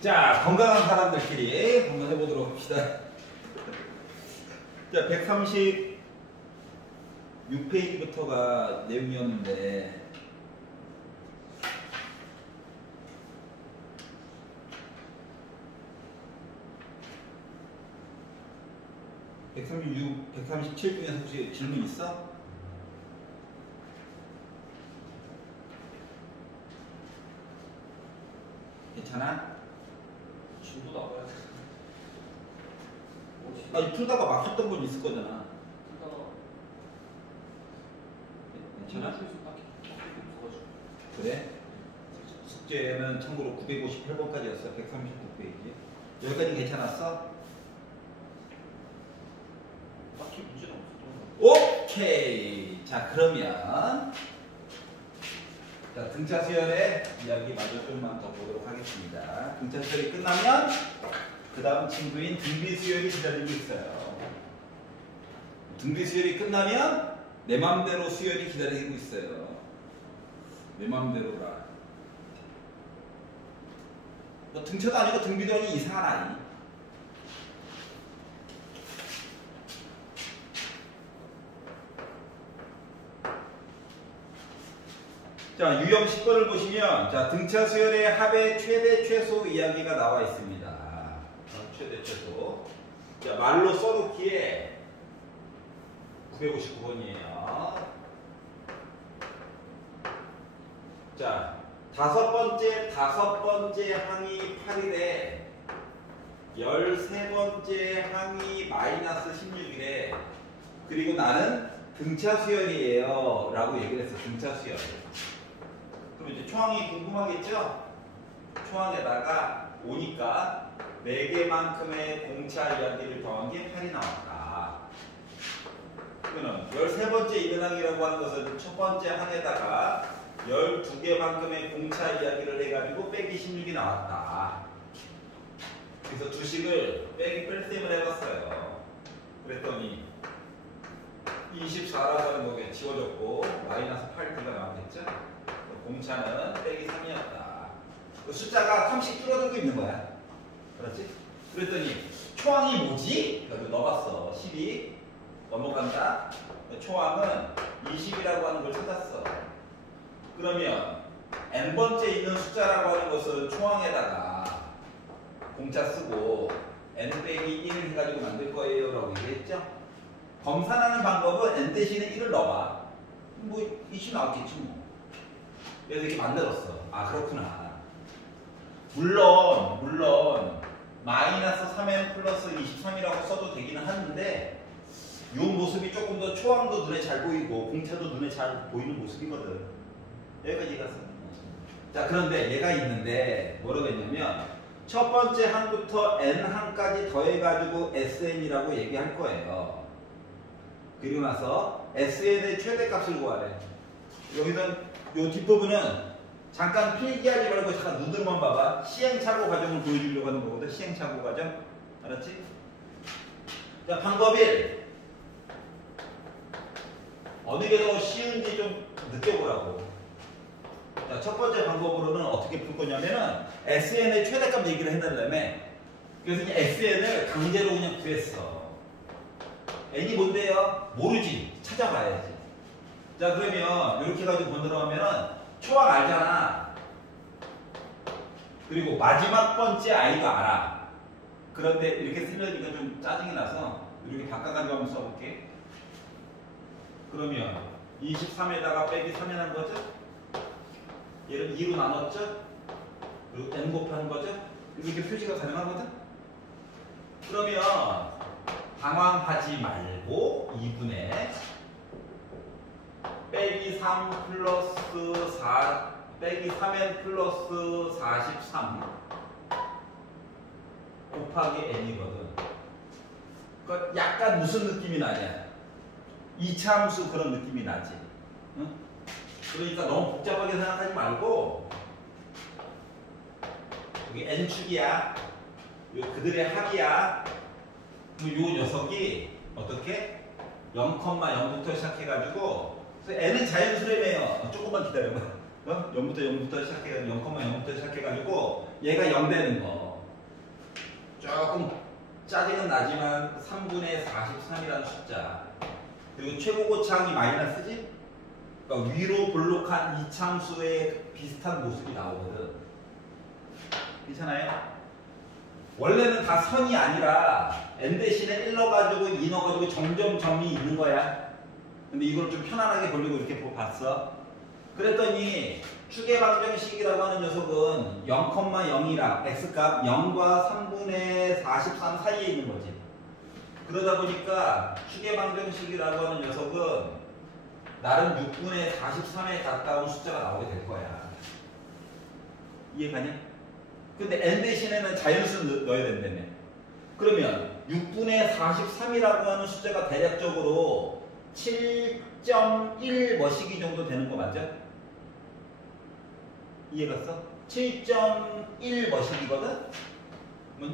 자, 건강한 사람들끼리 한번 해보도록 합시다. 자, 136페이지부터가 내용이었는데, (136, 137) 중에서 혹시 질문 있어? 괜찮아? 진도 나와야 돼. 아니, 풀다가 막혔던 건 있을 거잖아. 괜찮아? 그래? 숙제는 참고로 958번까지였어. 139페이지. 여기까지 괜찮았어? 딱히 문제는 없었던 오케이. 자, 그러면 자, 등차 수열의 이야기 마저 좀만 더 보도록 하겠습니다. 등차 수열이 끝나면 그 다음 친구인 등비 수열이 기다리고 있어요. 등비 수열이 끝나면 내 맘대로 수열이 기다리고 있어요. 내 맘대로라. 뭐 등차도 아니고 등비도 아닌 이상한 아이. 자, 유형 10번을 보시면, 자, 등차 수열의 합의 최대 최소 이야기가 나와 있습니다. 최대 최소. 자, 말로 써놓기에 959번이에요. 자, 다섯 번째 항이 8이래. 13번째 항이 마이너스 16이래. 그리고 나는 등차 수열이에요. 라고 얘기를 했어. 등차 수열. 그럼 이제 초항이 궁금하겠죠? 초항에다가 오니까 4개만큼의 공차 이야기를 더한 게 8이 나왔다. 그러면 13번째 이등항이라고 하는 것은 첫 번째 항에다가 12개만큼의 공차 이야기를 해가지고 빼기 16이 나왔다. 그래서 두식을 빼기 뺄셈을 해봤어요. 그랬더니 24라고 하는 거게 지워졌고 마이너스 8D가 나왔겠죠? 공차는 빼기 3이었다. 그 숫자가 3씩 줄어들고 있는 거야. 그렇지? 그랬더니 초항이 뭐지? 그래서 넣어봤어. 12 넘어간다. 초항은 20이라고 하는 걸 찾았어. 그러면 n번째 있는 숫자라고 하는 것은 초항에다가 공차 쓰고 n 빼기 1을 해가지고 만들 거예요 라고 얘기했죠? 검산하는 방법은 n 대신에 1을 넣어봐. 뭐 20 나왔겠지 뭐. 그래서 이렇게 만들었어. 아, 그렇구나. 물론 마이너스 3n 플러스 23이라고 써도 되기는 하는데 이 모습이 조금 더 초항도 눈에 잘 보이고 공차도 눈에 잘 보이는 모습이거든. 여기까지 갔어. 자, 그런데 얘가 있는데 뭐라고 했냐면 첫 번째 항부터 n항까지 더해가지고 sn이라고 얘기할 거예요. 그리고 나서 sn의 최대값을 구하래. 여기서 요 뒷부분은 잠깐 필기하지 말고 잠깐 눈들만 봐봐. 시행착오 과정을 보여주려고 하는 거거든. 시행착오 과정. 알았지? 자, 방법 1. 어느 게 더 쉬운지 좀 느껴보라고. 자, 첫 번째 방법으로는 어떻게 풀 거냐면은 SN의 최대값 얘기를 해달라며. 그래서 이제 SN을 강제로 그냥 구했어. N이 뭔데요? 모르지. 찾아봐야지. 자, 그러면 이렇게 가지고 번들어가면은 초항 알잖아. 그리고 마지막 번째 아이도 알아. 그런데 이렇게 쓰려니까 좀 짜증이 나서 이렇게 바꿔가지고 한번 써볼게. 그러면 23에다가 빼기 3이라는 거죠? 얘를 2로 나눴죠? 그리고 n 곱하는 거죠? 이렇게 표시가 가능하거든? 그러면 당황하지 말고 2분의 빼기 3 플러스 4 빼기 3n 플러스 43 곱하기 n이거든. 그러니까 약간 무슨 느낌이 나냐? 이차함수 그런 느낌이 나지. 응? 그러니까 너무 복잡하게 생각하지 말고 여기 n축이야. 요 그들의 합이야. 요 녀석이 어떻게? 0,0부터 시작해가지고 n은 자연수렴해요. 조금만 기다려봐. 0부터 0부터 시작해가지고 0,0부터 시작해가지고 얘가 0 되는 거. 조금 짜증은 나지만 3분의 43이라는 숫자. 그리고 최고 고차항이 마이너스지? 그러니까 위로 볼록한 이참수의 비슷한 모습이 나오거든. 괜찮아요? 원래는 다 선이 아니라 n 대신에 1 넣어가지고 2 넣어가지고 점점 점이 있는 거야. 근데 이걸 좀 편안하게 돌리고 이렇게 봤어. 그랬더니 추계방정식이라고 하는 녀석은 0,0이랑 x값 0과 3분의 43 사이에 있는 거지. 그러다 보니까 추계방정식이라고 하는 녀석은 나름 6분의 43에 가까운 숫자가 나오게 될 거야. 이해가냐? 근데 n 대신에는 자연수 넣어야 된다며. 그러면 6분의 43이라고 하는 숫자가 대략적으로 7.1 머시기 정도 되는 거 맞죠? 이해갔어? 7.1 머시기거든?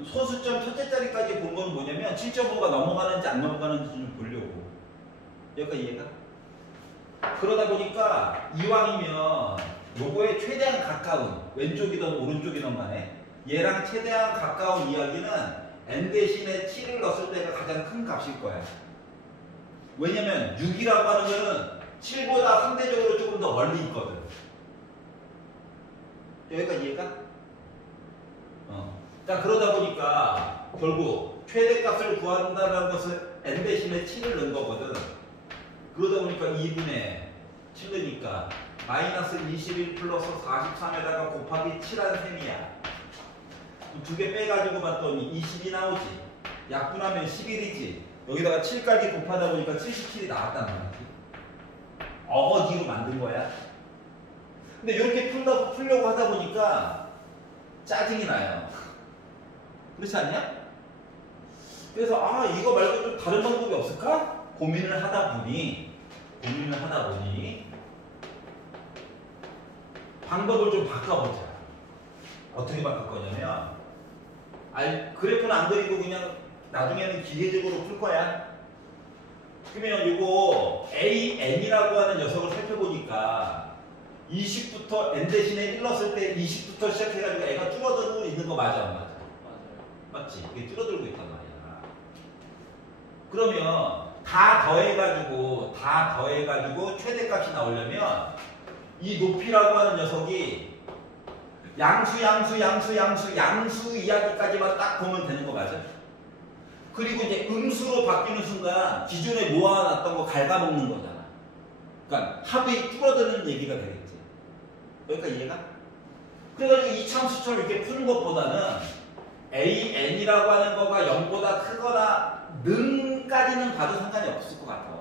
소수점 첫째 자리까지 본 건 뭐냐면 7.5가 넘어가는지 안 넘어가는지 좀 보려고. 여기까지 이해가? 그러다 보니까 이왕이면 요거에 최대한 가까운 왼쪽이든 오른쪽이든 간에 얘랑 최대한 가까운 이야기는 n 대신에 7을 넣었을 때가 가장 큰 값일 거야. 왜냐면 6이라고 하는 거는 7보다 상대적으로 조금 더 멀리 있거든. 여기까지 이해가? 자, 그러다 보니까 결국 최대값을 구한다는 것을 n 대신에 7을 넣은 거거든. 그러다 보니까 2분의 7 넣으니까 마이너스 21 플러스 43에다가 곱하기 7한 셈이야. 두 개 빼가지고 봤더니 20이 나오지. 약분하면 11이지. 여기다가 7까지 곱하다 보니까 77이 나왔단 말이지. 어거지로 만든 거야. 근데 이렇게 풀려고 하다 보니까 짜증이 나요. 그렇지 않냐? 그래서 이거 말고 좀 다른 방법이 없을까? 고민을 하다 보니 방법을 좀 바꿔보자. 어떻게 바꿀 거냐면 그래프는 안 그리고 그냥 나중에는 기계적으로 풀 거야. 그러면 이거 AN이라고 하는 녀석을 살펴보니까 20부터 n 대신에 1 넣었을 때 20부터 시작해가지고 애가 줄어들고 있는 거 맞아 안 맞아? 맞지? 이게 줄어들고 있단 말이야. 그러면 다 더해가지고 최대값이 나오려면 이 높이라고 하는 녀석이 양수 이야기까지만 딱 보면 되는 거 맞아? 그리고 이제 음수로 바뀌는 순간 기존에 모아놨던 거 갉아먹는 거잖아. 그러니까 합이 줄어드는 얘기가 되겠지. 여기까지 이해가? 그래가지고 이참수처럼 이렇게 푸는 것보다는 AN이라고 하는 거가 0보다 크거나 능까지는 봐도 상관이 없을 것 같아.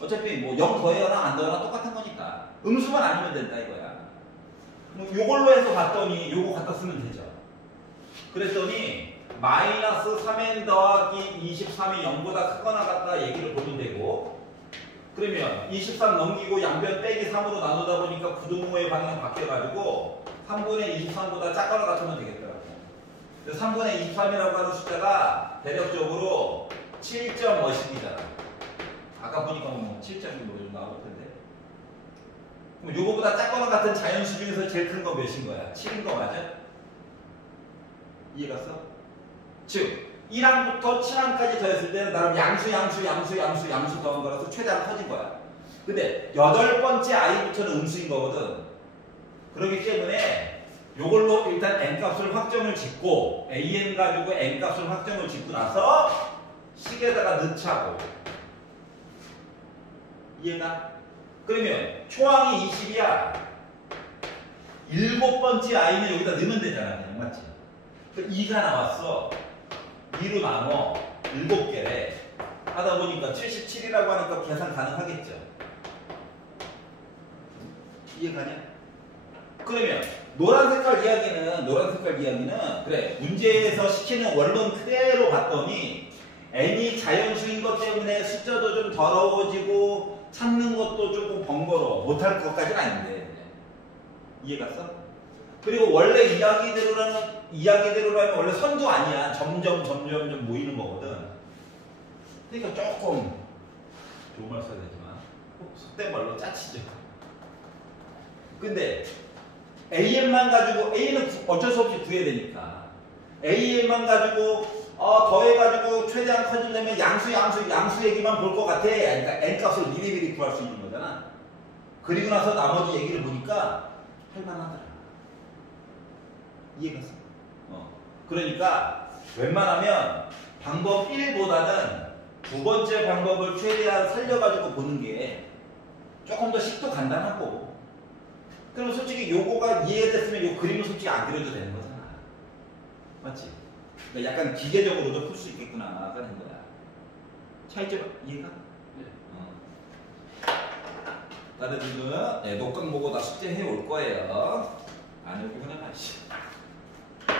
어차피 뭐 0 더해거나 안 더해거나 똑같은 거니까 음수만 아니면 된다 이거야. 요걸로 해서 봤더니 요거 갖다 쓰면 되죠. 그랬더니 마이너스 3n 더하기 23이 0보다 크거나 같다 얘기를 보면 되고, 그러면 23 넘기고 양변 빼기 3으로 나누다 보니까 부등호의 방향 바뀌어가지고 3분의 23보다 작거나 같으면 되겠더라고. 3분의 23이라고 하는 숫자가 대략적으로 7점 머시기잖아. 아까 보니까 뭐 7점이 뭐 나올 텐데. 그럼 요거보다 작거나 같은 자연수 중에서 제일 큰 거 몇인 거야? 7인 거 맞아? 이해갔어? 즉 1항부터 7항까지 더했을 때는 나름 양수 더한 거라서 최대한 커진 거야. 근데 8번째 i부터는 음수인 거거든. 그렇기 때문에 요걸로 일단 n값을 확정을 짓고 an 가지고 n값을 확정을 짓고 나서 식에다가 넣자고. 이해가? 그러면 초항이 20이야. 7번째 i는 여기다 넣으면 되잖아. 그냥 맞지? 2가 나왔어. 2로 나눠 7개래. 하다 보니까 77이라고 하니까 계산 가능하겠죠. 이해가냐? 그러면 노란 색깔 이야기는 그래, 문제에서 시키는 원론 그대로 봤더니 n이 자연수인 것 때문에 숫자도 좀 더러워지고 찾는 것도 조금 번거로워. 못할 것까지는 아닌데. 이해갔어? 그리고 원래 이야기대로라면 원래 선도 아니야. 점점 모이는 거거든. 그러니까 조금 좋은 말 써야 되지만 속된 말로 짜치죠. 근데 AN만 가지고 A는 어쩔 수 없이 구해야 되니까 AN만 가지고 더해가지고 최대한 커지려면 양수 얘기만 볼 것 같아. 그러니까 N값을 미리미리 구할 수 있는 거잖아. 그리고 나서 나머지 얘기를 보니까 할만하더라. 이해갔어? 그러니까 웬만하면 방법 1보다는 두 번째 방법을 최대한 살려가지고 보는 게 조금 더 식도 간단하고, 그럼 솔직히 요거가 이해됐으면 요 그림은 솔직히 안 그려도 되는 거잖아. 맞지? 그러니까 약간 기계적으로도 풀 수 있겠구나 하는 거야. 차이점 이해가? 네. 다른 분들은 네, 녹강 보고 다 숙제해 올 거예요. 안 해오기만 하시. 자,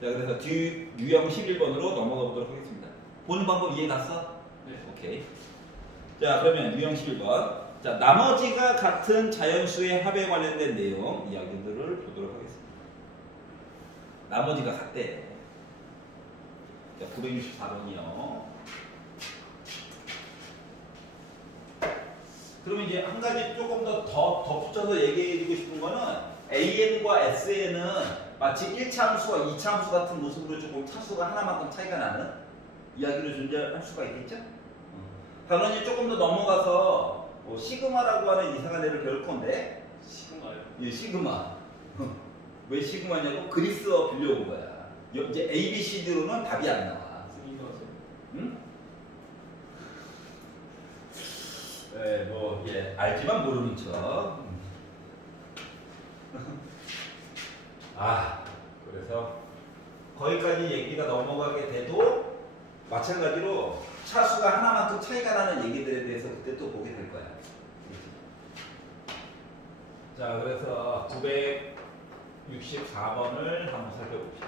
그래서 뒤 유형 11번으로 넘어가 보도록 하겠습니다. 보는 방법 이해 갔어? 네. 오케이. 자, 그러면 유형 11번. 자, 나머지가 같은 자연수의 합에 관련된 내용 이야기들을 보도록 하겠습니다. 나머지가 같대. 자, 964번이요. 그러면 이제 한 가지 조금 더 덧붙여서 얘기해주고 싶은 거는 AN과 SN은 마치 1차 함수와 2차 함수 같은 모습으로 조금 차수가 하나만큼 차이가 나는 이야기를 존재할 수가 있겠죠? 당연히 조금 더 넘어가서 시그마라고 하는 이상한 애를 배울 건데, 시그마요? 예, 시그마. 왜 시그마냐고 그리스어 빌려온 거야. 이제 A, B, C, D로는 답이 안 나와. 무슨 이거세요? 응? 예, 알지만 모르는 척. 그래서 거기까지 얘기가 넘어가게 돼도 마찬가지로 차수가 하나만큼 차이가 나는 얘기들에 대해서 그때 또 보게 될 거야. 자, 그래서 964번을 한번 살펴봅시다.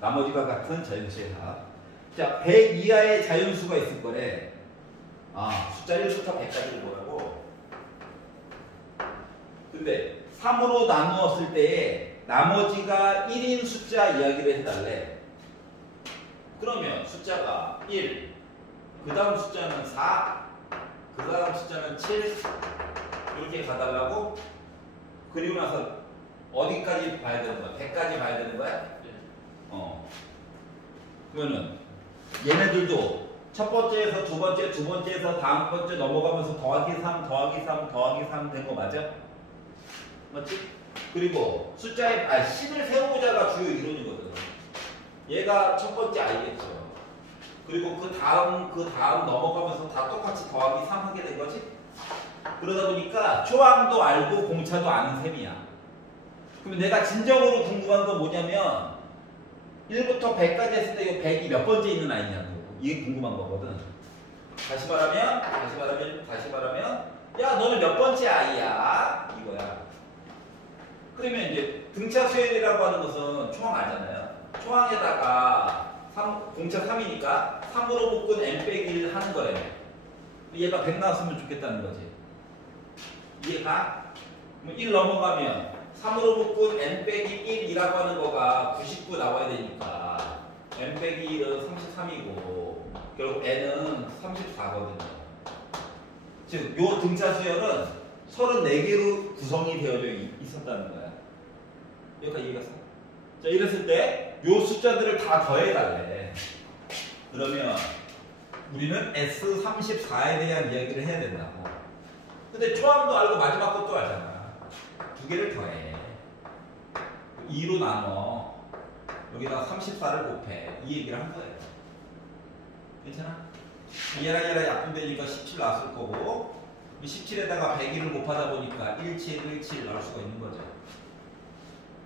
나머지가 같은 자연수의 합. 자, 100 이하의 자연수가 있을 거래. 숫자 1부터 100까지를 뭐라고? 근데 3으로 나누었을 때에 나머지가 1인 숫자 이야기를 해달래. 그러면 숫자가 1, 그 다음 숫자는 4, 그 다음 숫자는 7 이렇게 가달라고? 그리고 나서 어디까지 봐야 되는 거야? 100까지 봐야 되는 거야? 네. 그러면은 얘네들도 첫 번째에서 두 번째, 두 번째에서 다음 번째 넘어가면서 더하기 3, 더하기 3, 더하기 3 된 거 맞아? 맞지? 그리고 숫자에 신을 세우자가 주요 이론이거든. 얘가 첫 번째 i겠죠. 그리고 그 다음 넘어가면서 다 똑같이 더하기 3 하게 된 거지? 그러다 보니까 초항도 알고 공차도 아는 셈이야. 그럼 내가 진정으로 궁금한 건 뭐냐면 1부터 100까지 했을 때 이 100이 몇 번째 있는 아이냐고. 이게 궁금한 거거든. 다시 말하면 야, 너는 몇 번째 아이야? 이거야. 그러면 이제 등차 수열이라고 하는 것은 초항 알잖아요. 초항에다가 공차 3이니까 3으로 묶은 n-1 하는 거래. 얘가 100 나왔으면 좋겠다는 거지. 이해가? 1 넘어가면 3으로 묶은 n-1이라고 하는 거가 99 나와야 되니까 n-1은 33이고 결국 n은 34거든요. 즉, 요 등차 수열은 34개로 구성이 되어져 있었다는 거야. 여기까지 이해갔어? 자, 이랬을 때 요 숫자들을 다 더해달래. 그러면 우리는 S34에 대한 이야기를 해야 된다고. 근데 초항도 알고 마지막 것도 알잖아. 두 개를 더해. 2로 나눠. 여기다가 34를 곱해. 이 얘기를 한 거예요. 괜찮아? 얘랑 약분되니까 17 나왔을 거고 17에다가 101을 곱하다 보니까 17 나올 수가 있는 거죠.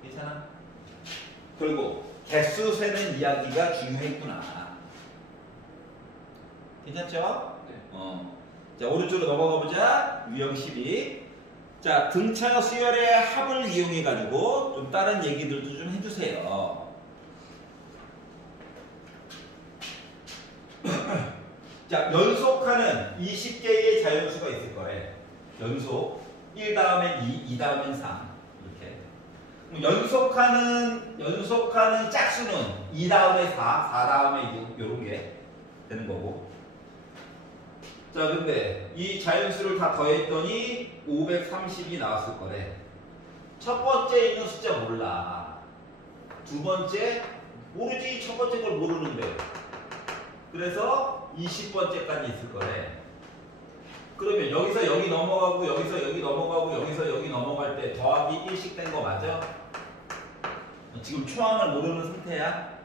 괜찮아? 그리고 개수 세는 이야기가 중요했구나. 괜찮죠? 네. 자, 오른쪽으로 넘어가 보자. 유형 12. 자, 등차 수열의 합을 이용해 가지고 좀 다른 얘기들도 좀 해주세요. 자, 연속하는 20개의 자연수가 있을 거래. 연속 1 다음엔 2, 2 다음엔 3 이렇게. 연속하는 짝수는 2 다음에 4, 4 다음에 6 이런 게 되는 거고. 자, 근데 이 자연수를 다 더했더니 530이 나왔을 거래. 첫 번째 있는 숫자 몰라. 두 번째, 모르지. 첫 번째 걸 모르는데. 그래서 20번째까지 있을 거네. 그러면 여기서 여기 넘어가고 여기서 여기 넘어가고 여기서 여기 넘어갈 때 더하기 1씩 된 거 맞아? 지금 초항을 모르는 상태야?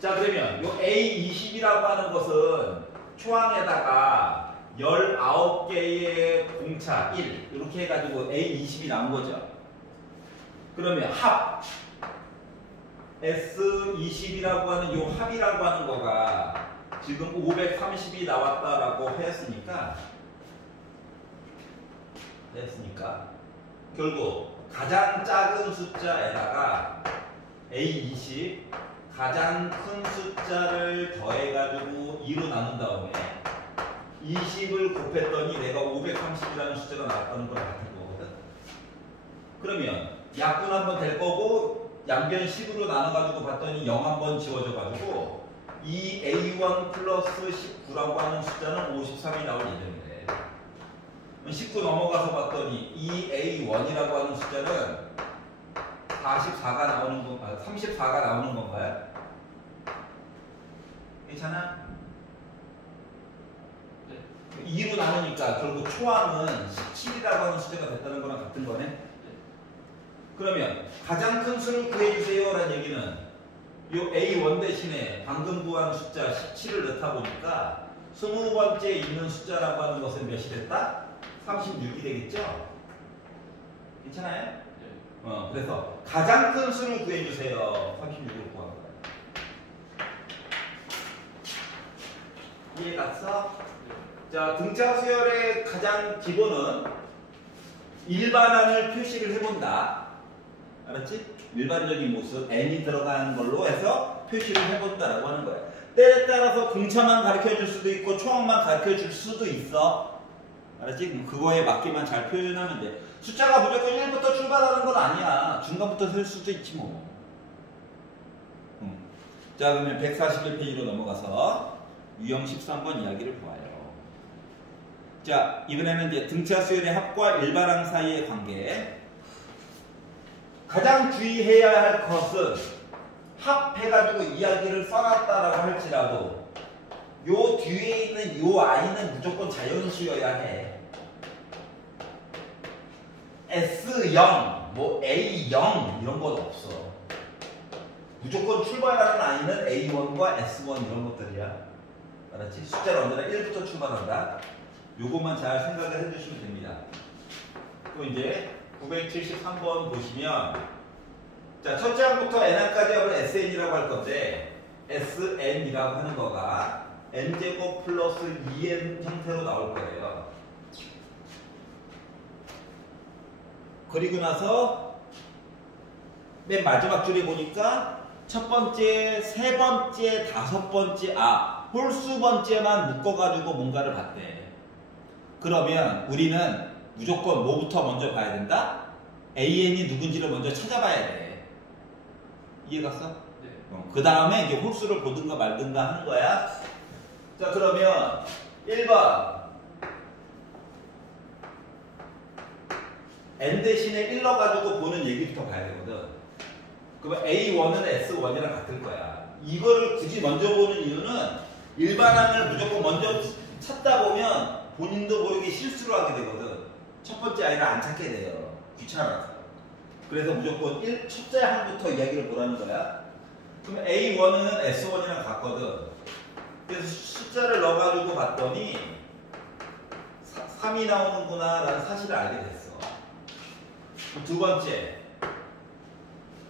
자, 그러면 요 A20이라고 하는 것은 초항에다가 19개의 공차 1 이렇게 해가지고 A20이 나온 거죠. 그러면 합 S20이라고 하는 요 합이라고 하는 거가 지금 530이 나왔다라고 했으니까 결국 가장 작은 숫자에다가 A20 가장 큰 숫자를 더해가지고 2로 나눈 다음에 20을 곱했더니 내가 530이라는 숫자가 나왔다는 거랑 같은 거거든. 그러면 약분 한번 될 거고 양변 10으로 나눠가지고 봤더니 0 한번 지워져가지고 이 A1 플러스 19라고 하는 숫자는 53이 나올 예정이래. 19 넘어가서 봤더니 이 A1이라고 하는 숫자는 44가 나오는 거, 34가 나오는 건가요? 괜찮아? 네. 2로 나누니까 결국 초항은 17이라고 하는 숫자가 됐다는 거랑 같은 거네? 네. 그러면 가장 큰 수를 구해주세요 라는 얘기는 요 A1 대신에 방금 구한 숫자 17을 넣다 보니까 20번째에 있는 숫자라고 하는 것은 몇이 됐다? 36이 되겠죠? 괜찮아요? 네. 그래서 가장 큰 수를 구해주세요. 36을 구한 거야. 이해 갔어? 네. 자, 등차 수열의 가장 기본은 일반항을 표시를 해본다. 알았지? 일반적인 모습 n이 들어가는 걸로 해서 표시를 해본다라고 하는 거야. 때에 따라서 공차만 가르쳐줄 수도 있고 초항만 가르쳐줄 수도 있어. 알았지? 그거에 맞게만 잘 표현하면 돼. 숫자가 무조건 1부터 출발하는 건 아니야. 중간부터 셀 수도 있지 뭐. 자, 그러면 141페이지로 넘어가서 유형 13번 이야기를 보아요. 자, 이번에는 이제 등차 수열의 합과 일반항 사이의 관계. 가장 주의해야 할 것은 합해가지고 이야기를 써놨다라고 할지라도 요 뒤에 있는 요 아이는 무조건 자연수여야 해. S0, 뭐 A0 이런 건 없어. 무조건 출발하는 아이는 A1과 S1 이런 것들이야. 알았지? 숫자를 언제나 1부터 출발한다. 요것만 잘 생각을 해주시면 됩니다. 또 이제 973번 보시면 자, 첫째 항부터 n항까지 하면 SN이라고 할 건데 SN이라고 하는 거가 n제곱 플러스 2n 형태로 나올 거예요. 그리고 나서 맨 마지막 줄에 보니까 첫 번째, 세 번째, 다섯 번째, 홀수 번째만 묶어가지고 뭔가를 봤대. 그러면 우리는 무조건 뭐부터 먼저 봐야 된다? AN이 누군지를 먼저 찾아봐야 돼. 이해 갔어? 네. 그 다음에 이제 홀수를 보든가 말든가 하는 거야. 자, 그러면 1번 n 대신에 1 넣어가지고 보는 얘기부터 봐야 되거든. 그러면 A1은 S1이랑 같을 거야. 이거를 굳이 먼저 보는 이유는 일반항을 무조건 먼저 찾다 보면 본인도 모르게 실수를 하게 되거든. 첫 번째 아이를 안 찾게 돼요. 귀찮아서. 그래서 무조건 첫째 항부터 이야기를 보라는 거야. 그럼 A1은 S1이랑 같거든. 그래서 숫자를 넣어가지고 봤더니 3이 나오는구나 라는 사실을 알게 됐어. 두 번째,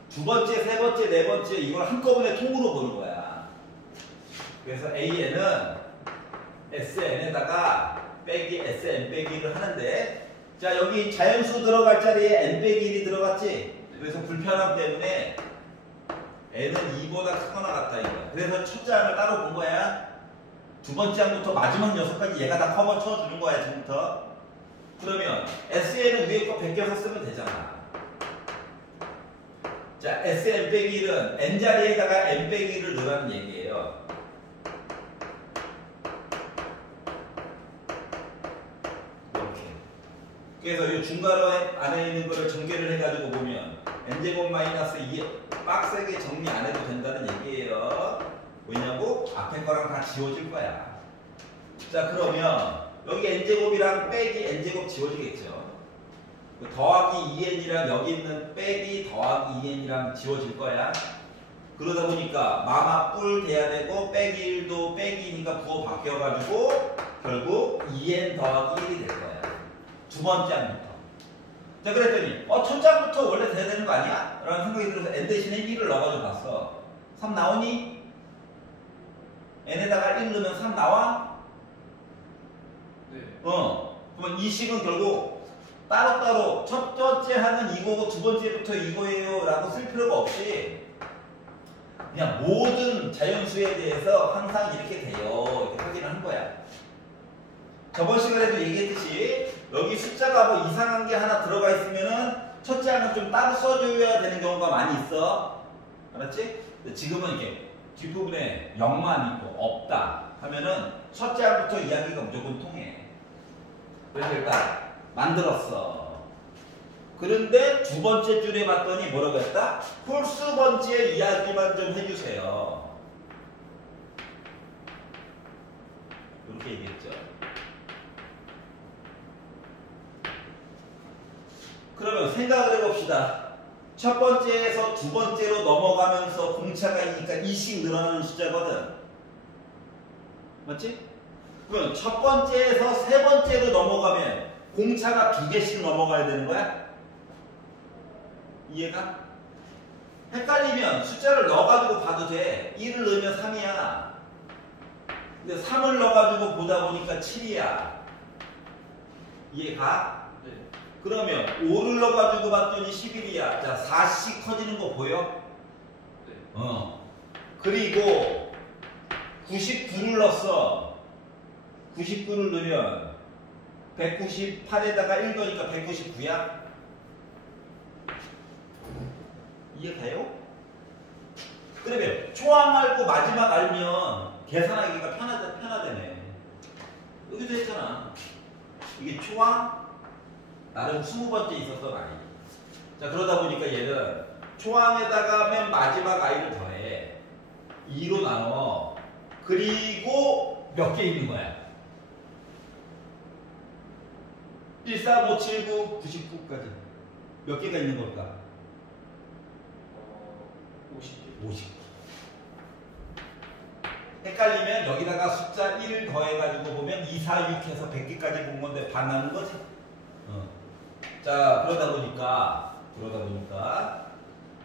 세 번째, 네 번째 이걸 한꺼번에 통으로 보는 거야. 그래서 AN은 SN에다가 빼기 SN 빼기를 하는데 자, 여기 자연수 들어갈 자리에 n 빼기 1이 들어갔지? 그래서 불편함 때문에 n은 2보다 크거나 같다 이거야. 그래서 첫째 항을 따로 본 거야. 두 번째 항부터 마지막 녀석까지 얘가 다 커버 쳐주는 거야 지금부터. 그러면 SN은 위에 거 베껴서 쓰면 되잖아. 자, SN 빼기 1은 n자리에다가 n 빼기 1을 넣으라는 얘기예요. 이렇게. 그래서 이 중괄호 안에 있는 거를 전개를 해가지고 보면 n제곱 마이너스 2 빡세게 정리 안 해도 된다는 얘기예요. 왜냐고? 앞에 거랑 다 지워질 거야. 자, 그러면 여기 n제곱이랑 빼기 n제곱 지워지겠죠. 더하기 2n이랑 여기 있는 빼기 더하기 2n이랑 지워질 거야. 그러다 보니까 마마 뿔 돼야 되고 빼기 1도 빼기니까 부호 바뀌어가지고 결국 2n 더하기 1이 될 거야. 두 번째 항부터. 자, 그랬더니 첫 장부터 원래 돼야 되는 거 아니야? 라는 생각이 들어서 n 대신에 1을 넣어가지고 봤어. 3 나오니? n에다가 1 넣으면 3 나와? 네. 그러면 이 식은 결국 따로따로 첫 번째 하는 이거고 두 번째부터 이거예요 라고 쓸 필요가 없이 그냥 모든 자연수에 대해서 항상 이렇게 돼요. 이렇게 확인을 한 거야. 저번 시간에도 얘기했듯이 여기 숫자가 뭐 이상한 게 하나 들어가 있으면은 첫째 항은 좀 따로 써줘야 되는 경우가 많이 있어. 알았지? 근데 지금은 이렇게 뒷부분에 0만 있고 없다 하면은 첫째 항부터 이야기가 무조건 통해. 그래서 일단 만들었어. 그런데 두 번째 줄에 봤더니 뭐라고 했다? 홀수 번째 이야기만 좀 해주세요. 이렇게 얘기했죠. 그러면 생각을 해봅시다. 첫 번째에서 두 번째로 넘어가면서 공차가 있으니까 2씩 늘어나는 숫자거든. 맞지? 그러면 첫 번째에서 세 번째로 넘어가면 공차가 2개씩 넘어가야 되는 거야? 이해가? 헷갈리면 숫자를 넣어가지고 봐도 돼. 1을 넣으면 3이야. 근데 3을 넣어가지고 보다 보니까 7이야. 이해가? 네. 그러면 5를 넣어가지고 봤더니 11이야. 자, 4씩 커지는 거 보여? 네. 그리고 99를 넣었어. 99를 넣으면 198에다가 1 더니까 199야? 이해가요? 그러면 초항 알고 마지막 알면 계산하기가 편하다네. 여기도 했잖아. 이게 초항 나름 20번째 있어서 말이. 자, 그러다 보니까 얘는 초항에다가 맨 마지막 i를 더해 2로 나눠. 그리고 몇 개 있는 거야? 1, 4, 5, 7, 9, 99까지 몇 개가 있는 걸까? 50개. 50. 헷갈리면 여기다가 숫자 1을 더해가지고 보면 2, 4, 6 해서 100개까지 본 건데 반 나는 거지. 자, 그러다 보니까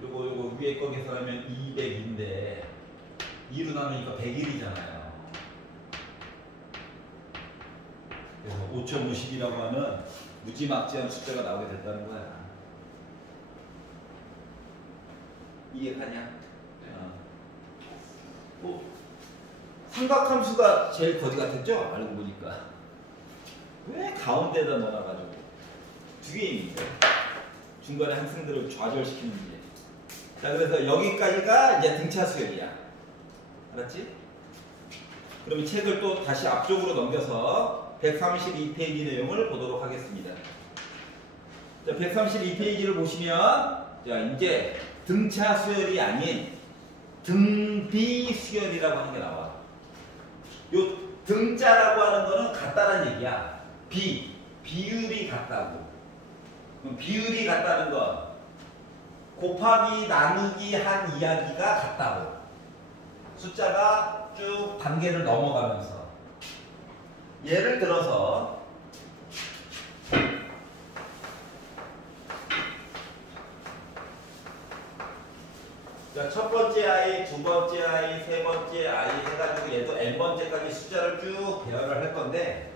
요거 위에 거 계산하면 200인데 2로 나누니까 100일이잖아요. 그래서 5050이라고 하는 무지막지한 숫자가 나오게 된다는 거야. 이해가냐? 네. 삼각함수가 제일 거지 같았죠? 알고 보니까. 왜 가운데다 넣어놔가지고 두 개인데 중간에 학생들을 좌절시키는지. 자, 그래서 여기까지가 이제 등차 수열이야. 알았지? 그럼 이 책을 또 다시 앞쪽으로 넘겨서 132페이지 내용을 보도록 하겠습니다. 자, 132페이지를 보시면 자, 이제 등차 수열이 아닌 등비 수열이라고 하는 게 나와. 요 등자라고 하는 거는 같다는 얘기야. 비율이 같다고. 그럼 비율이 같다는 건 곱하기 나누기 한 이야기가 같다고. 숫자가 쭉 단계를 넘어가면서 예를 들어서 자, 첫 번째 아이, 두 번째 아이, 세 번째 아이 해가지고 얘도 n번째까지 숫자를 쭉 배열을 할 건데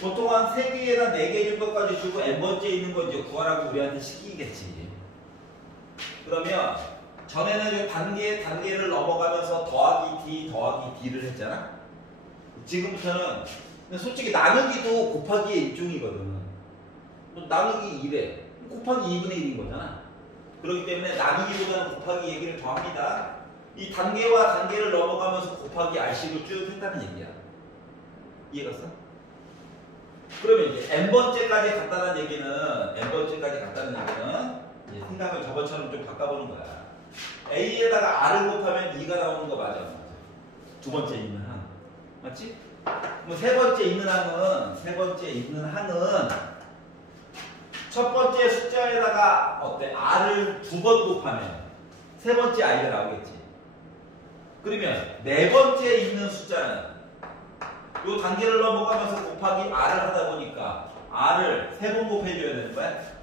보통 한 3개에다 4개 정도까지 주고 n번째 있는 거 이제 구하라고 우리한테 시키겠지. 그러면 전에는 단계를 넘어가면서 더하기 D, 더하기 D를 했잖아. 지금부터는 솔직히 나누기도 곱하기의 일종이거든. 나누기 1에 곱하기 2분의 1인 거잖아. 그렇기 때문에 나누기보다는 곱하기 얘기를 더 합니다. 이 단계와 단계를 넘어가면서 곱하기 R식을 쭉 했다는 얘기야. 이해갔어? 그러면 이제 n번째까지 갔다는 얘기는 이제 생각을 저번처럼 좀 바꿔보는 거야. a에다가 r을 곱하면 2가 나오는 거 맞아? 맞아. 두 번째 있는 항. 맞지? 뭐 세 번째 있는 항은 첫 번째 숫자에다가 어때? r을 두 번 곱하면 세 번째 i가 나오겠지. 그러면 네 번째 있는 숫자는 요 단계를 넘어가면서 곱하기 r을 하다 보니까 r을 세 번 곱해줘야 되는 거야.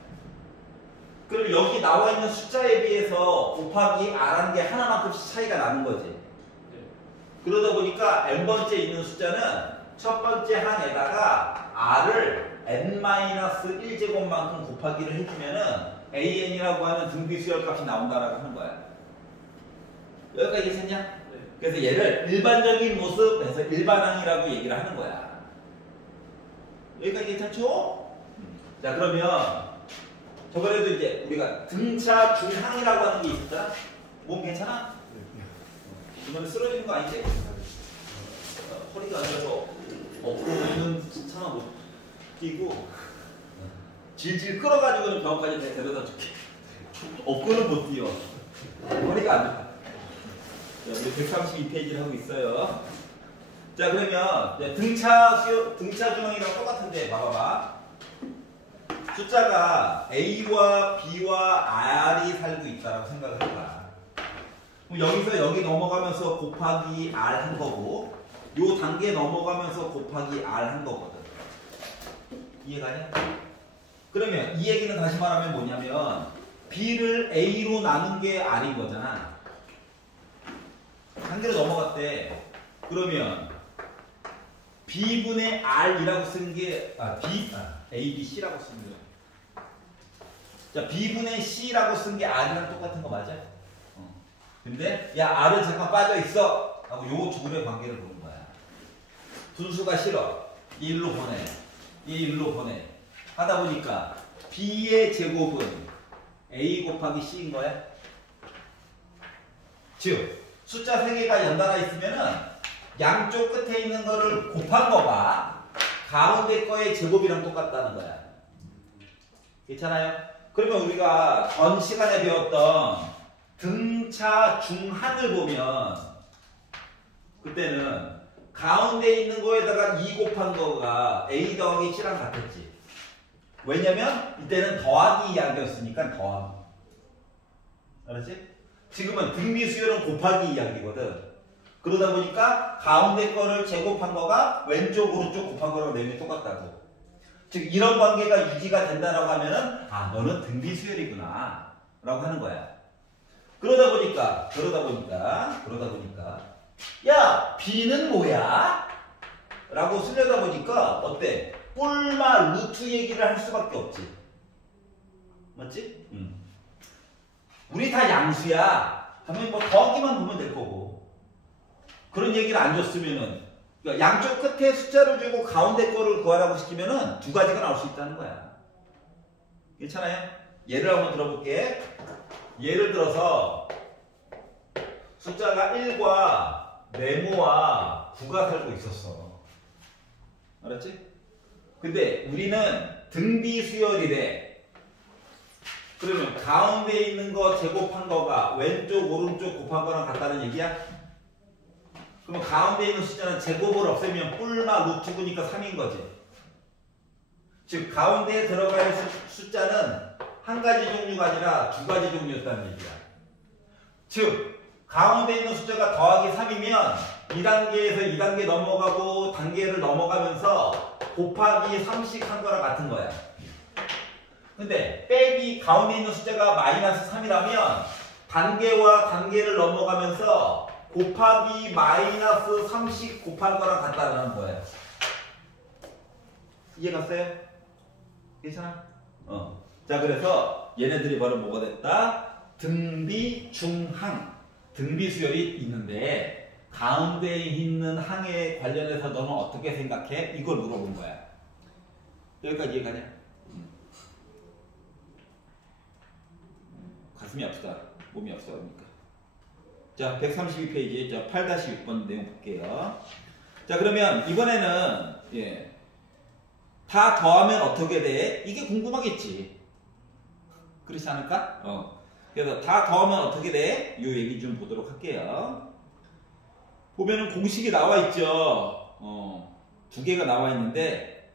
그럼 여기 나와 있는 숫자에 비해서 곱하기 r한 게 하나만큼씩 차이가 나는 거지. 네. 그러다 보니까 n번째 있는 숫자는 첫 번째 항에다가 r을 n-1제곱만큼 곱하기를 해주면은 an이라고 하는 등비수열 값이 나온다라고 하는 거야. 여기까지 괜찮냐? 네. 그래서 얘를 일반적인 모습에서 일반항이라고 얘기를 하는 거야. 여기까지 괜찮죠? 자, 그러면 저번에도 이제 우리가 등차 중항이라고 하는 게 있었잖아. 몸 괜찮아? 이번에 쓰러지는 거 아니지? 허리가 안 돼서 엎고는 차마 못 뛰고 질질 끌어가지고는 병원까지 데려다 줄게. 엎고는 못 뛰어. 허리가 안 돼. 자, 우리 132페이지를 하고 있어요. 자, 그러면 이제 등차 중앙이랑 똑같은데 봐봐봐. 숫자가 A와 B와 R이 살고 있다라고 생각을 해봐. 그럼 여기서 여기 넘어가면서 곱하기 R 한 거고, 요 단계 넘어가면서 곱하기 R 한 거거든. 이해가냐? 그러면 이 얘기는 다시 말하면 뭐냐면 B를 A로 나눈 게 R인 거잖아. 단계로 넘어갔대. 그러면 B분의 R이라고 쓴 게 A, B, C라고 쓴 거야. 자, B분의 C라고 쓴 게 R이랑 똑같은 거 맞아? 근데 야, R은 잠깐 빠져 있어 하고 요 둘의 관계를 보는 거야. 분수가 싫어. 얘 일로 보내. 얘 일로 보내. 하다 보니까 B의 제곱은 A 곱하기 C인 거야. 즉 숫자 3개가 연달아 있으면은 양쪽 끝에 있는 거를 곱한 거가 가운데 거의 제곱이랑 똑같다는 거야. 괜찮아요? 그러면 우리가 전 시간에 배웠던 등차 중항을 보면 그때는 가운데 있는 거에다가 2 곱한 거가 A 더하기 C랑 같았지. 왜냐면 이때는 더하기 이야기였으니까 더하기. 알았지? 지금은 등비수열은 곱하기 이야기거든. 그러다 보니까 가운데 거를 제곱한 거가 왼쪽 오른쪽 곱한 거랑 내용이 똑같다고. 즉 이런 관계가 유지가 된다라고 하면은 아, 너는 등비수열이구나 라고 하는 거야. 그러다 보니까 야, B는 뭐야? 라고 쓰려다 보니까 어때? 뿔마 루트 얘기를 할 수밖에 없지. 맞지? 우리 다 양수야 하면 뭐 더하기만 보면 될 거고, 그런 얘기를 안 줬으면은 그러니까 양쪽 끝에 숫자를 주고 가운데 거를 구하라고 시키면은 두 가지가 나올 수 있다는 거야. 괜찮아요? 예를 한번 들어볼게. 예를 들어서 숫자가 1과 네모와 9가 살고 있었어. 알았지? 근데 우리는 등비수열이래. 그러면 가운데 있는 거 제곱한 거가 왼쪽 오른쪽 곱한 거랑 같다는 얘기야? 그러면 가운데 있는 숫자는 제곱을 없애면 뿔마 루트 9니까 3인 거지. 즉 가운데에 들어갈 숫자는 한 가지 종류가 아니라 두 가지 종류였다는 얘기야. 즉 가운데 있는 숫자가 더하기 3이면 2단계에서 2단계 넘어가고 단계를 넘어가면서 곱하기 3씩 한 거랑 같은 거야. 근데 빼기 가운데 있는 숫자가 마이너스 3이라면 단계와 단계를 넘어가면서 곱하기 마이너스 3씩 곱한 거랑 같다는 거예요. 이해갔어요? 괜찮아? 자, 그래서 얘네들이 바로 뭐가 됐다? 등비 중항. 등비수열이 있는데 가운데에 있는 항에 관련해서 너는 어떻게 생각해? 이걸 물어본 거야. 여기까지 이해가냐? 가슴이 아프다. 몸이 아프다. 그러니까. 자, 132페이지. 자, 8-6번 내용 볼게요. 자, 그러면 이번에는, 예. 다 더하면 어떻게 돼? 이게 궁금하겠지. 그렇지 않을까? 그래서 다 더하면 어떻게 돼? 이 얘기 좀 보도록 할게요. 보면은 공식이 나와 있죠. 두 개가 나와 있는데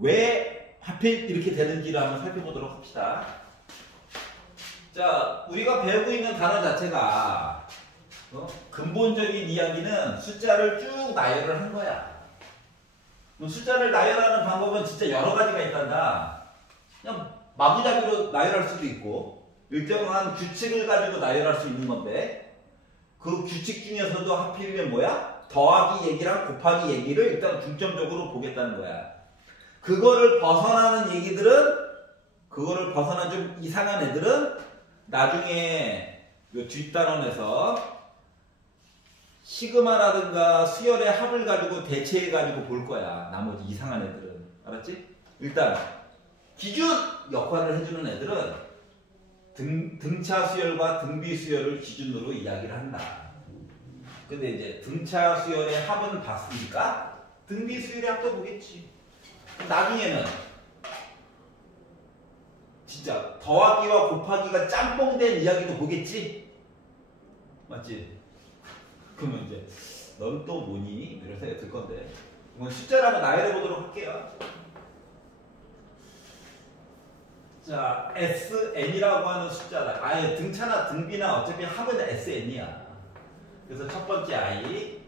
왜 하필 이렇게 되는지를 한번 살펴보도록 합시다. 자, 우리가 배우고 있는 단어 자체가 근본적인 이야기는 숫자를 쭉 나열을 한 거야. 숫자를 나열하는 방법은 진짜 여러 가지가 있단다. 그냥 마구잡이로 나열할 수도 있고 일정한 규칙을 가지고 나열할 수 있는 건데 그 규칙 중에서도 하필이면 뭐야? 더하기 얘기랑 곱하기 얘기를 일단 중점적으로 보겠다는 거야. 그거를 벗어나는 얘기들은 그거를 벗어난 좀 이상한 애들은 나중에 요 뒷단원에서 시그마라든가 수열의 합을 가지고 대체해가지고 볼 거야. 나머지 이상한 애들은. 알았지? 일단 기준 역할을 해주는 애들은 등차 수열과 등비 수열을 기준으로 이야기를 한다. 근데 이제 등차 수열의 합은 봤으니까 등비 수열의 합도 보겠지. 나중에는 진짜 더하기와 곱하기가 짬뽕된 이야기도 보겠지? 맞지? 그러면 이제 넌 또 뭐니? 이런 생각이 들 건데 이건 숫자를 한번 나열해 보도록 할게요. 자, SN이라고 하는 숫자다. 아예 등차나 등비나 어차피 합은 SN이야. 그래서 첫 번째 I,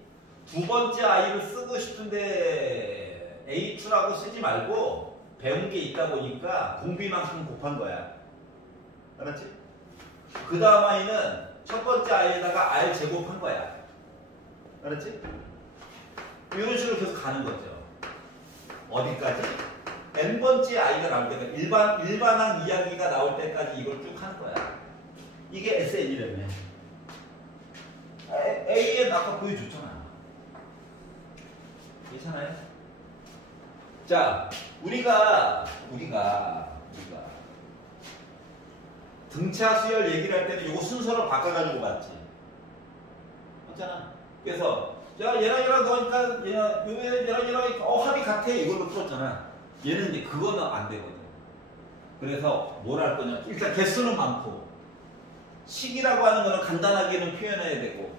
두 번째 I를 쓰고 싶은데 A2라고 쓰지 말고 배운 게 있다 보니까 공비만큼 곱한 거야. 알았지? 그 다음 I는 첫 번째 I에다가 R 제곱한 거야. 알았지? 이런 식으로 계속 가는 거죠. 어디까지? n번째 I가 나올 때까지 일반항 이야기가 나올 때까지 이걸 쭉 하는 거야. 이게 SN이라며. AN 아까 보여줬잖아. 괜찮아요? 자, 우리가 등차 수열 얘기를 할 때는 이거 순서로 바꿔가지고 봤지. 맞잖아. 그래서 야 얘랑 넣으니까 얘랑 합이 같아 이걸로 풀었잖아. 얘는 이제 그거는 안 되거든. 그래서 뭘 할 거냐? 일단 개수는 많고 식이라고 하는 거는 간단하게는 표현해야 되고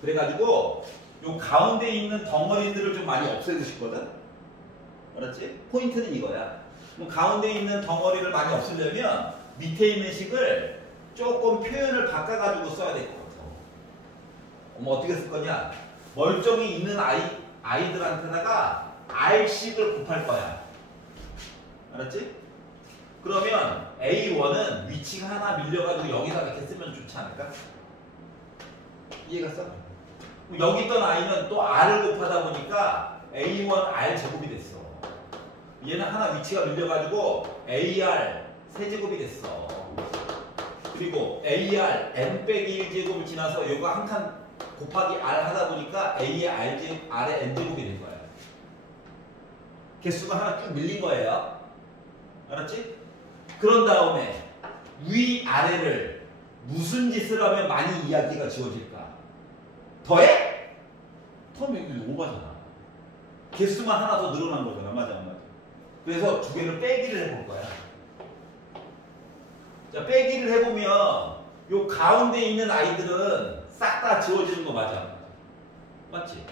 그래가지고 요 가운데 있는 덩어리들을 좀 많이 없애고 싶거든. 알았지? 포인트는 이거야. 그럼 가운데 있는 덩어리를 많이 없애려면 밑에 있는 식을 조금 표현을 바꿔가지고 써야 될 것 같아. 어떻게 쓸 거냐? 멀쩡히 있는 아이들한테다가 R식을 곱할 거야. 알았지? 그러면 A1은 위치가 하나 밀려가지고 여기다 이렇게 쓰면 좋지 않을까? 이해갔어? 여기 있던 I는 또 R을 곱하다 보니까 A1 R 제곱이 됐어. 얘는 하나 위치가 밀려가지고 AR 세제곱이 됐어. 그리고 AR n 빼기 1제곱을 지나서 이거 한 칸 곱하기 R 하다 보니까 A의 R의 n제곱이 된 거야. 개수가 하나 쭉 밀린 거예요. 알았지? 그런 다음에 위 아래를 무슨 짓을 하면 많이 이야기가 지워질까? 더해? 더하면 이거 오바잖아. 개수만 하나 더 늘어난 거잖아. 맞아 안 맞아? 그래서 두 개를 빼기를 해볼 거야. 자, 빼기를 해보면 요 가운데 있는 아이들은 싹 다 지워지는 거 맞아 안 맞아? 맞지?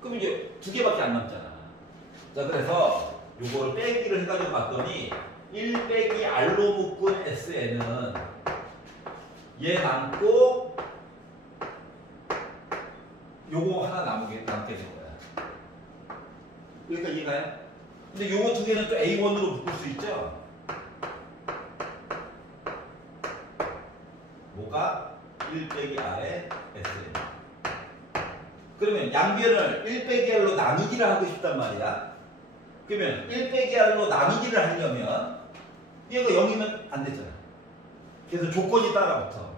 그럼 이제 두 개밖에 안 남잖아. 자, 그래서 요거를 빼기를 해가지고 봤더니 1 빼기 R로 묶은 SN은 얘 남고 요거 하나 남게 된 거야. 그러니까 이해가요? 근데 요거 두 개는 또 A1으로 묶을 수 있죠? 뭐가? 1 빼기 R의 SN. 그러면 양변을 1 빼기 R로 나누기를 하고 싶단 말이야. 그러면 1 빼기 R로 나누기를 하려면 얘가 0이면 안 되잖아. 그래서 조건이 따라붙어.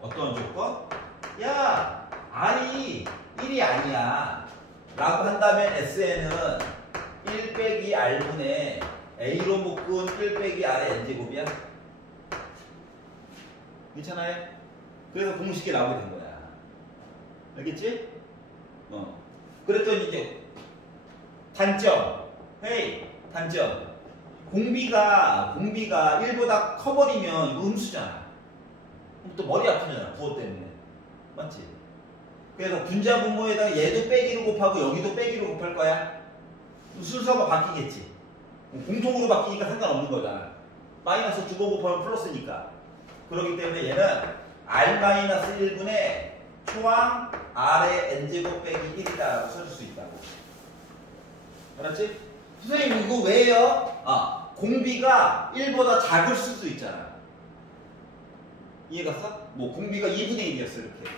어떤 조건? 야, R이 1이 아니야 라고 한다면 SN은 1 빼기 R분의 A로 묶은 1 빼기 R의 N제곱이야. 괜찮아요? 그래서 공식이 나오게 된 거야. 알겠지? 그랬더니 이제 단점. 헤이, 단점. 공비가 1보다 커버리면 이거 음수잖아. 그럼 또 머리 아프잖아. 부호 때문에. 맞지? 그래서 분자 분모에다가 얘도 빼기로 곱하고 여기도 빼기로 곱할 거야. 순서가 바뀌겠지. 공통으로 바뀌니까 상관없는 거잖아. 마이너스 주고 곱하면 플러스니까. 그렇기 때문에 얘는 R-1분의 초항 R의 N제곱 빼기 1이다라고 써줄 수 있다고. 알았지? 선생님 이거 왜요? 공비가 1보다 작을 수도 있잖아. 이해갔어? 뭐 공비가 2분의 1이었어 이렇게.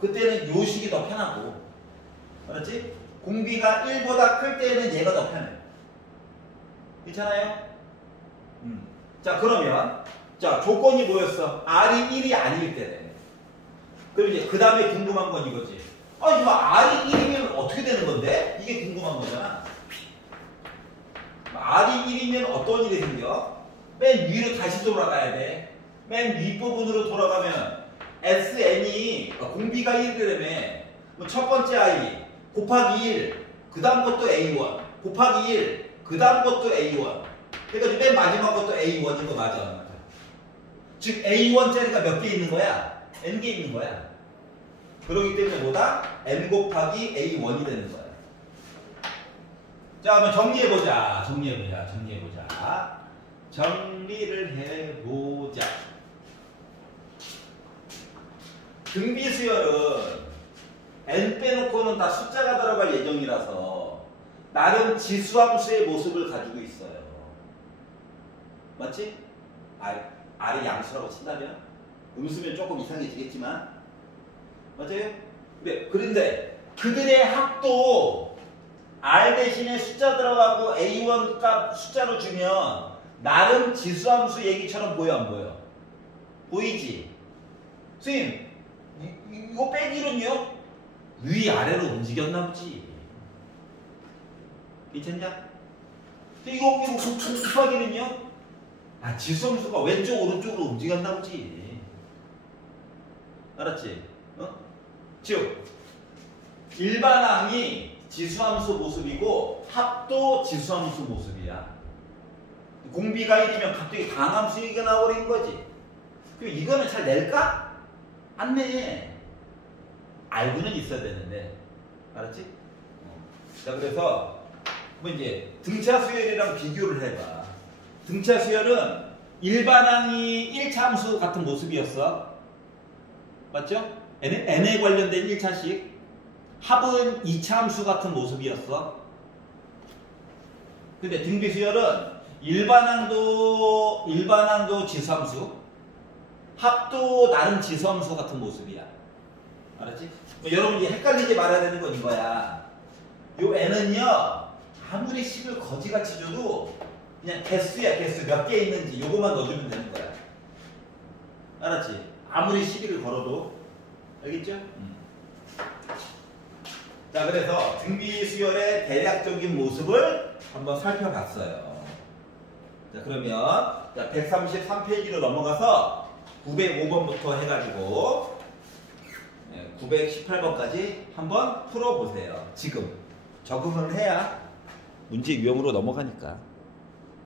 그때는 요 식이 더 편하고. 알았지? 공비가 1보다 클 때는 얘가 더 편해. 괜찮아요? 자 그러면 자 조건이 뭐였어? R이 1이 아닐 때네. 그럼 이제 그 다음에 궁금한 건 이거지. 이거 R이 1이면 어떻게 되는 건데? 이게 궁금한 거잖아. R이 1이면 어떤 일이 생겨? 맨 위로 다시 돌아가야 돼. 맨 윗부분으로 돌아가면 SN이 공비가 1이라며 첫 번째 I 곱하기 1 그 다음 것도 A1 곱하기 1 그 다음 것도 A1 그러니까 맨 마지막 것도 A1인 거 맞아 안 맞아? 즉 A1짜리가 몇 개 있는 거야? N개 있는 거야. 그렇기 때문에 뭐다? N 곱하기 A1이 되는 거야. 자 그러면 정리해보자. 정리를 해보자. 등비수열은 N 빼놓고는 다 숫자가 들어갈 예정이라서 나름 지수함수의 모습을 가지고 있어요. 맞지? R이 양수라고 친다면? 음수면 조금 이상해지겠지만 맞아요? 그래. 그런데 그들의 합도 R 대신에 숫자 들어가고 A1 값 숫자로 주면 나름 지수함수 얘기처럼 보여 안 보여? 보이지? 선생님 이거 빼기는요? 위아래로 움직였나 보지. 괜찮냐? 이거 곱하기는요? 지수함수가 왼쪽 오른쪽으로 움직였나 보지. 알았지? 즉 일반항이 지수함수 모습이고 합도 지수함수 모습이야. 공비가 1이면 갑자기 강함수 얘기가 나와버리는 거지. 그럼 이거는 잘 낼까? 안 내. 알고는 있어야 되는데. 알았지? 자 그래서 뭐 이제 등차 수열이랑 비교를 해봐. 등차 수열은 일반항이 1차 함수 같은 모습이었어. 맞죠? n에 관련된 1차식. 합은 2차 함수 같은 모습이었어. 근데 등비수열은 일반항도 지수함수, 합도 나름 지수함수 같은 모습이야. 알았지? 여러분 이제 헷갈리지 말아야 되는 건 이거야. 요 n은요 아무리 식을 거지같이 줘도 그냥 개수야. 개수 몇 개 있는지 요거만 넣어주면 되는 거야. 알았지? 아무리 시비를 걸어도. 알겠죠? 자 그래서 등비수열의 대략적인 모습을 한번 살펴봤어요. 자 그러면 133페이지로 넘어가서 905번부터 해가지고 918번까지 한번 풀어보세요. 지금 적응을 해야 문제 유형으로 넘어가니까.